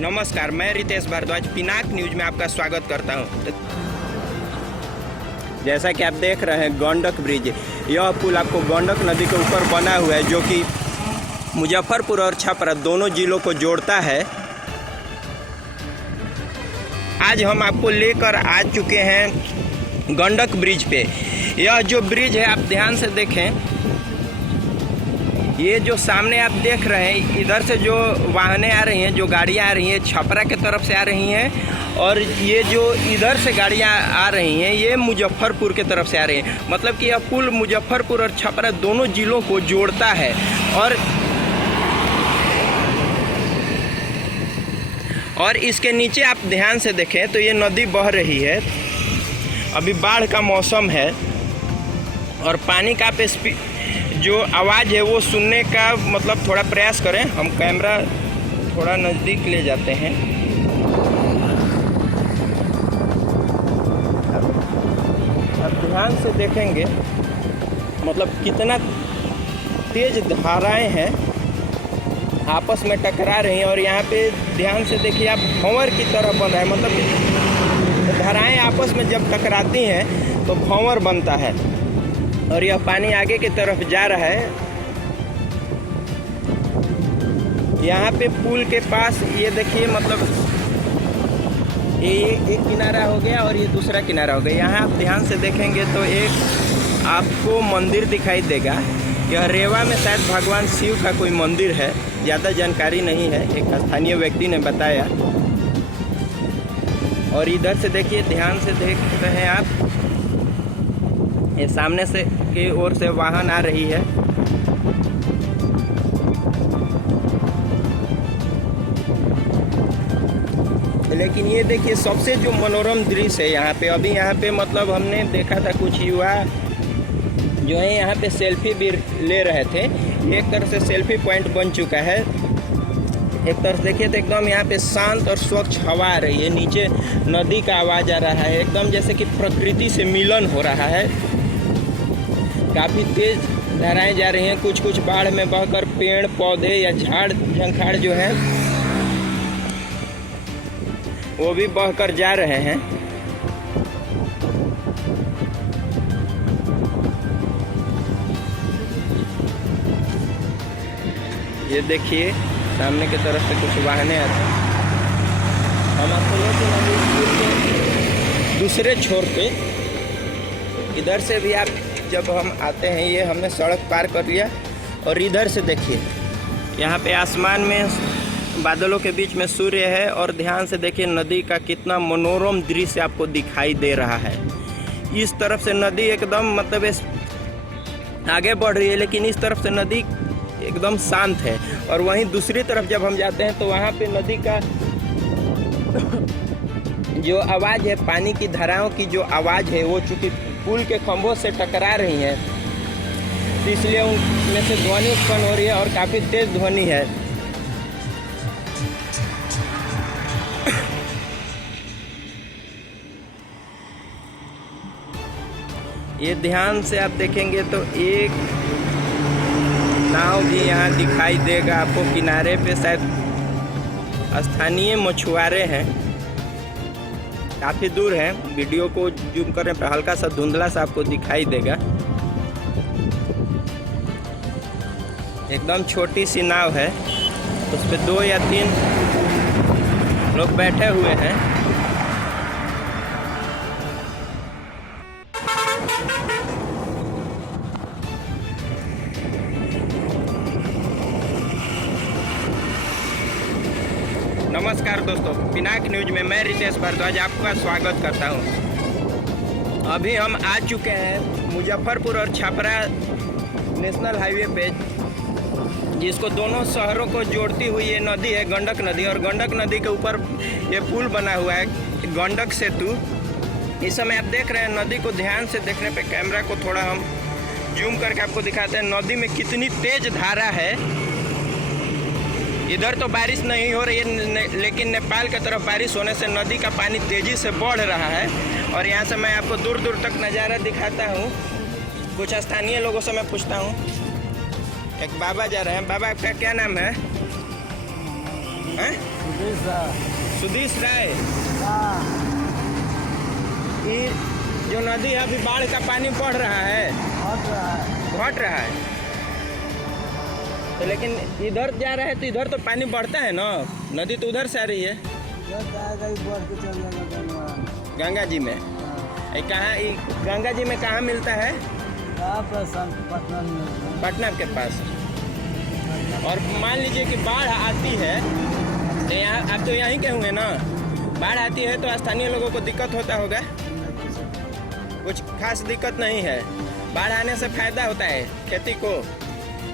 नमस्कार, मैं रितेश भारद्वाज पिनाक न्यूज में आपका स्वागत करता हूं। जैसा कि आप देख रहे हैं गंडक ब्रिज, यह पुल आपको गंडक नदी के ऊपर बना हुआ है जो कि मुजफ्फरपुर और छपरा दोनों जिलों को जोड़ता है। आज हम आपको लेकर आ चुके हैं गंडक ब्रिज पे। यह जो ब्रिज है आप ध्यान से देखें, ये जो सामने आप देख रहे हैं, इधर से जो वाहनें आ रही हैं, जो गाड़ियां आ रही हैं छपरा के तरफ से आ रही हैं, और ये जो इधर से गाड़ियां आ रही हैं ये मुजफ्फरपुर के तरफ से आ रही हैं। मतलब कि यह पुल मुजफ्फरपुर और छपरा दोनों जिलों को जोड़ता है। और इसके नीचे आप ध्यान से देखें तो ये नदी बह रही है। अभी बाढ़ का मौसम है और पानी का जो आवाज़ है वो सुनने का मतलब थोड़ा प्रयास करें। हम कैमरा थोड़ा नज़दीक ले जाते हैं। अब ध्यान से देखेंगे मतलब कितना तेज धाराएं हैं आपस में टकरा रही हैं। और यहाँ पे ध्यान से देखिए आप, भंवर की तरह बन रहा है। मतलब धाराएं आपस में जब टकराती हैं तो भंवर बनता है और यह पानी आगे की तरफ जा रहा है। यहाँ पे पुल के पास ये देखिए, मतलब ये एक किनारा हो गया और ये दूसरा किनारा हो गया। यहाँ आप ध्यान से देखेंगे तो एक आपको मंदिर दिखाई देगा। यह रेवा में शायद भगवान शिव का कोई मंदिर है, ज़्यादा जानकारी नहीं है, एक स्थानीय व्यक्ति ने बताया। और इधर से देखिए, ध्यान से देख रहे हैं आप, ये सामने से की ओर से वाहन आ रही है। लेकिन ये देखिए सबसे जो मनोरम दृश्य है यहाँ पे, अभी यहाँ पे मतलब हमने देखा था कुछ युवा जो है यहाँ पे सेल्फी भी ले रहे थे। एक तरह से सेल्फी पॉइंट बन चुका है। एक तरफ देखिए तो एकदम यहाँ पे शांत और स्वच्छ हवा आ रही है, नीचे नदी का आवाज़ आ रहा है, एकदम जैसे कि प्रकृति से मिलन हो रहा है। काफ़ी तेज धाराएं जा रही हैं, कुछ कुछ बाढ़ में बहकर पेड़ पौधे या झाड़ झंखाड़ जो हैं वो भी बहकर जा रहे हैं। ये देखिए सामने की तरफ से कुछ वाहनें आते हैं। हम आपको दूसरे छोर पे, इधर से भी आप जब हम आते हैं, ये हमने सड़क पार कर लिया। और इधर से देखिए यहाँ पे आसमान में बादलों के बीच में सूर्य है। और ध्यान से देखिए नदी का कितना मनोरम दृश्य आपको दिखाई दे रहा है। इस तरफ से नदी एकदम मतलब आगे बढ़ रही है, लेकिन इस तरफ से नदी एकदम शांत है। और वहीं दूसरी तरफ जब हम जाते हैं तो वहाँ पे नदी का जो आवाज़ है, पानी की धाराओं की जो आवाज़ है, वो चूँकि पुल के खंभों से टकरा रही हैं तो इसलिए उनमें से ध्वनि उत्पन्न हो रही है और काफ़ी तेज ध्वनि है। ये ध्यान से आप देखेंगे तो एक नाव भी यहाँ दिखाई देगा आपको किनारे पे, शायद स्थानीय मछुआरे हैं। काफ़ी दूर है, वीडियो को जूम करने पर हल्का सा धुंधला सा आपको दिखाई देगा। एकदम छोटी सी नाव है, उस पर 2 या 3 लोग बैठे हुए हैं। नमस्कार दोस्तों, पिनाक न्यूज में मैं रितेश भारद्वाज आपका स्वागत करता हूं। अभी हम आ चुके हैं मुजफ्फरपुर और छपरा नेशनल हाईवे पे, जिसको दोनों शहरों को जोड़ती हुई ये नदी है गंडक नदी। और गंडक नदी के ऊपर ये पुल बना हुआ है, गंडक सेतु। इस समय आप देख रहे हैं नदी को, ध्यान से देखने पे कैमरा को थोड़ा हम जूम करके आपको दिखाते हैं नदी में कितनी तेज धारा है। इधर तो बारिश नहीं हो रही है, लेकिन नेपाल की तरफ बारिश होने से नदी का पानी तेज़ी से बढ़ रहा है। और यहाँ से मैं आपको दूर दूर तक नज़ारा दिखाता हूँ। कुछ स्थानीय लोगों से मैं पूछता हूँ। एक बाबा जा रहे हैं। बाबा आपका क्या नाम है? सुधीश राय। हाँ, ये जो नदी है अभी बाढ़ का पानी बढ़ रहा है, हट रहा है। घट रहा है, तो लेकिन इधर जा रहा है तो इधर तो पानी बढ़ता है ना, नदी तो उधर से आ रही है जब जाएगा ही बढ़ के चल जाएगा गंगा में। गंगा जी में। हाँ, कहाँ गंगा जी में कहाँ मिलता है? यहाँ पर पटना में मिलता है। पटना के पास। और मान लीजिए कि बाढ़ आती है तो यहाँ, आप तो यहीं के हुए ना, बाढ़ आती है तो स्थानीय लोगों को दिक्कत होता होगा? कुछ खास दिक्कत नहीं है, बाढ़ आने से फायदा होता है खेती को।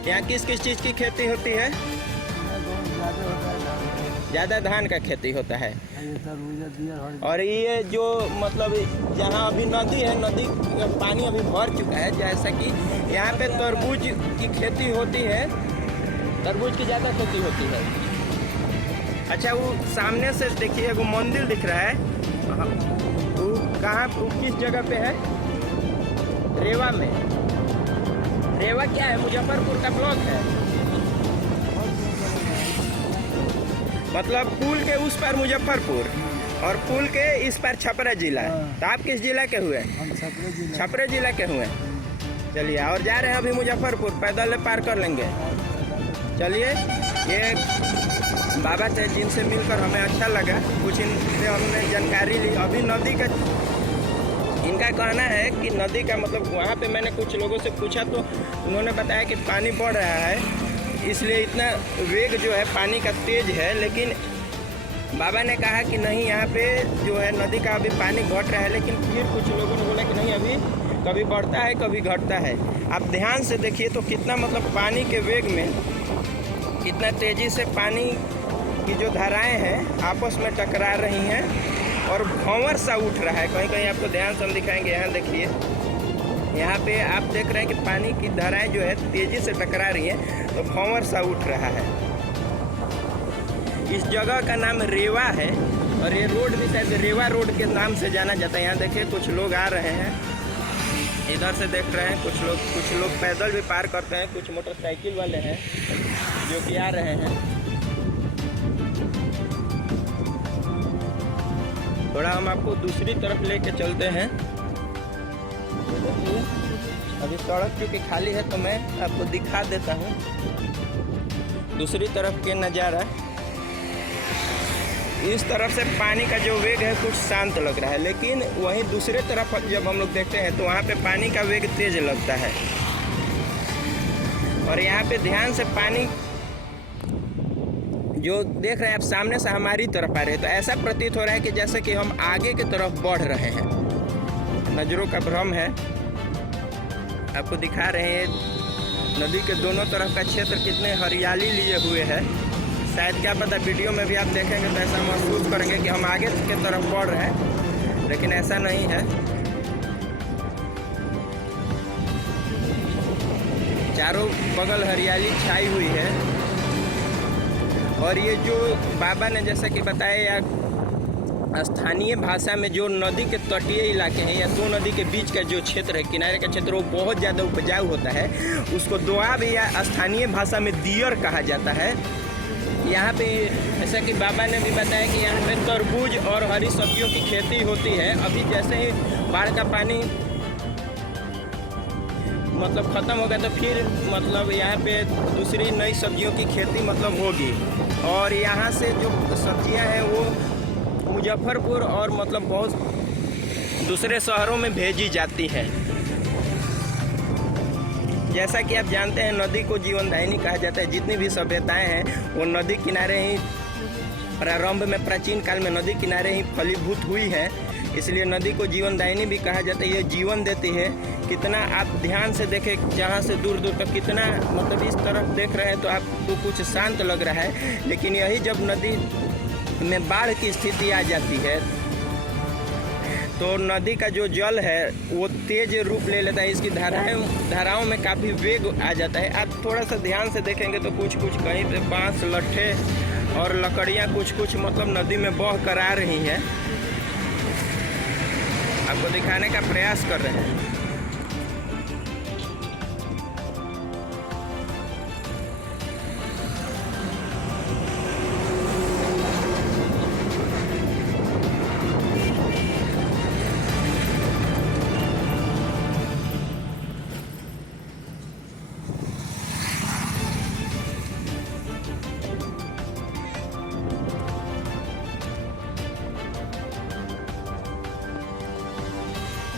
यहाँ किस किस चीज़ की खेती होती है? बहुत ज़्यादा होता है धान। ज़्यादा धान का खेती होता है। ये तरबूजा दिया और ये जो मतलब जहाँ अभी नदी है, नदी का पानी अभी भर चुका है, जैसा कि यहाँ पे तरबूज की खेती होती है, तरबूज की ज़्यादा खेती होती है। अच्छा, वो सामने से देखिए वो मंदिर दिख रहा है, वो कहाँ, वो किस जगह पे है? रेवा में। रेवा क्या है? मुजफ्फरपुर का ब्लॉक है। मतलब पुल के उस पार मुजफ्फरपुर और पुल के इस पार छपरा जिला। हाँ। तो आप किस जिला के हुए? हम छपरा जिला के हुए। चलिए, और जा रहे हैं अभी मुजफ्फरपुर, पैदल पार कर लेंगे। चलिए, ये बाबा थे जिनसे मिलकर हमें अच्छा लगा, कुछ इनसे हमने जानकारी ली। अभी नदी का इनका कहना है कि नदी का मतलब, वहाँ पे मैंने कुछ लोगों से पूछा तो उन्होंने बताया कि पानी बढ़ रहा है, इसलिए इतना वेग जो है पानी का तेज है। लेकिन बाबा ने कहा कि नहीं, यहाँ पे जो है नदी का अभी पानी घट रहा है। लेकिन फिर कुछ लोगों ने बोला कि नहीं, अभी कभी बढ़ता है कभी घटता है। आप ध्यान से देखिए तो कितना मतलब पानी के वेग में कितना तेज़ी से पानी की जो धाराएं हैं आपस में टकरा रही हैं और भंवर सा उठ रहा है। कहीं कहीं आपको ध्यान से हम दिखाएंगे। यहाँ देखिए, यहाँ पे आप देख रहे हैं कि पानी की धाराएं जो है तेज़ी से टकरा रही हैं, तो भंवर सा उठ रहा है। इस जगह का नाम रेवा है और ये रोड भी शायद रेवा रोड के नाम से जाना जाता है। यहाँ देखिए कुछ लोग आ रहे हैं, इधर से देख रहे हैं, कुछ लोग पैदल भी पार करते हैं, कुछ मोटरसाइकिल वाले हैं जो कि आ रहे हैं। थोड़ा हम आपको दूसरी तरफ लेके चलते हैं। देखिए, अभी सड़क क्योंकि खाली है तो मैं आपको दिखा देता हूँ दूसरी तरफ के नज़ारा। इस तरफ से पानी का जो वेग है कुछ शांत लग रहा है, लेकिन वहीं दूसरे तरफ जब हम लोग देखते हैं तो वहाँ पे पानी का वेग तेज लगता है। और यहाँ पे ध्यान से पानी जो देख रहे हैं आप, सामने से हमारी तरफ आ रहे हैं, तो ऐसा प्रतीत हो रहा है कि जैसे कि हम आगे की तरफ बढ़ रहे हैं। नज़रों का भ्रम है। आपको दिखा रहे हैं नदी के दोनों तरफ का क्षेत्र कितने हरियाली लिए हुए है। शायद क्या पता वीडियो में भी आप देखेंगे तो ऐसा महसूस करेंगे कि हम आगे की तरफ बढ़ रहे हैं, लेकिन ऐसा नहीं है। चारों बगल हरियाली छाई हुई है। और ये जो बाबा ने जैसा कि बताया, या स्थानीय भाषा में जो नदी के तटीय इलाके हैं या दो नदी के बीच का जो क्षेत्र है, किनारे का क्षेत्र, वो बहुत ज़्यादा उपजाऊ होता है। उसको दोआब या स्थानीय भाषा में दियर कहा जाता है। यहाँ पे जैसा कि बाबा ने भी बताया कि यहाँ पे तरबूज और हरी सब्जियों की खेती होती है। अभी जैसे ही बाढ़ का पानी मतलब ख़त्म होगा तो फिर मतलब यहाँ पे दूसरी नई सब्जियों की खेती मतलब होगी। और यहाँ से जो सब्जियाँ हैं वो मुजफ्फरपुर और मतलब बहुत दूसरे शहरों में भेजी जाती है। जैसा कि आप जानते हैं, नदी को जीवनदायिनी कहा जाता है। जितनी भी सभ्यताएं हैं वो नदी किनारे ही प्रारंभ में, प्राचीन काल में नदी किनारे ही फलीभूत हुई है, इसलिए नदी को जीवनदायिनी भी कहा जाता है। ये जीवन देती है। कितना आप ध्यान से देखें, जहाँ से दूर दूर तक कितना मतलब इस तरफ देख रहे हैं तो आपको कुछ शांत लग रहा है। लेकिन यही जब नदी में बाढ़ की स्थिति आ जाती है तो नदी का जो जल है वो तेज रूप ले लेता है। इसकी धाराओं में काफ़ी वेग आ जाता है। आप थोड़ा सा ध्यान से देखेंगे तो कुछ कहीं पे बांस, लट्ठे और लकड़ियाँ कुछ मतलब नदी में बह कर आ रही हैं। आपको दिखाने का प्रयास कर रहे हैं।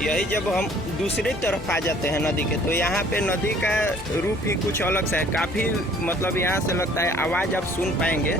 यही जब हम दूसरी तरफ आ जाते हैं नदी के, तो यहाँ पे नदी का रूप ही कुछ अलग सा है। काफ़ी मतलब यहाँ से लगता है आवाज़ आप सुन पाएंगे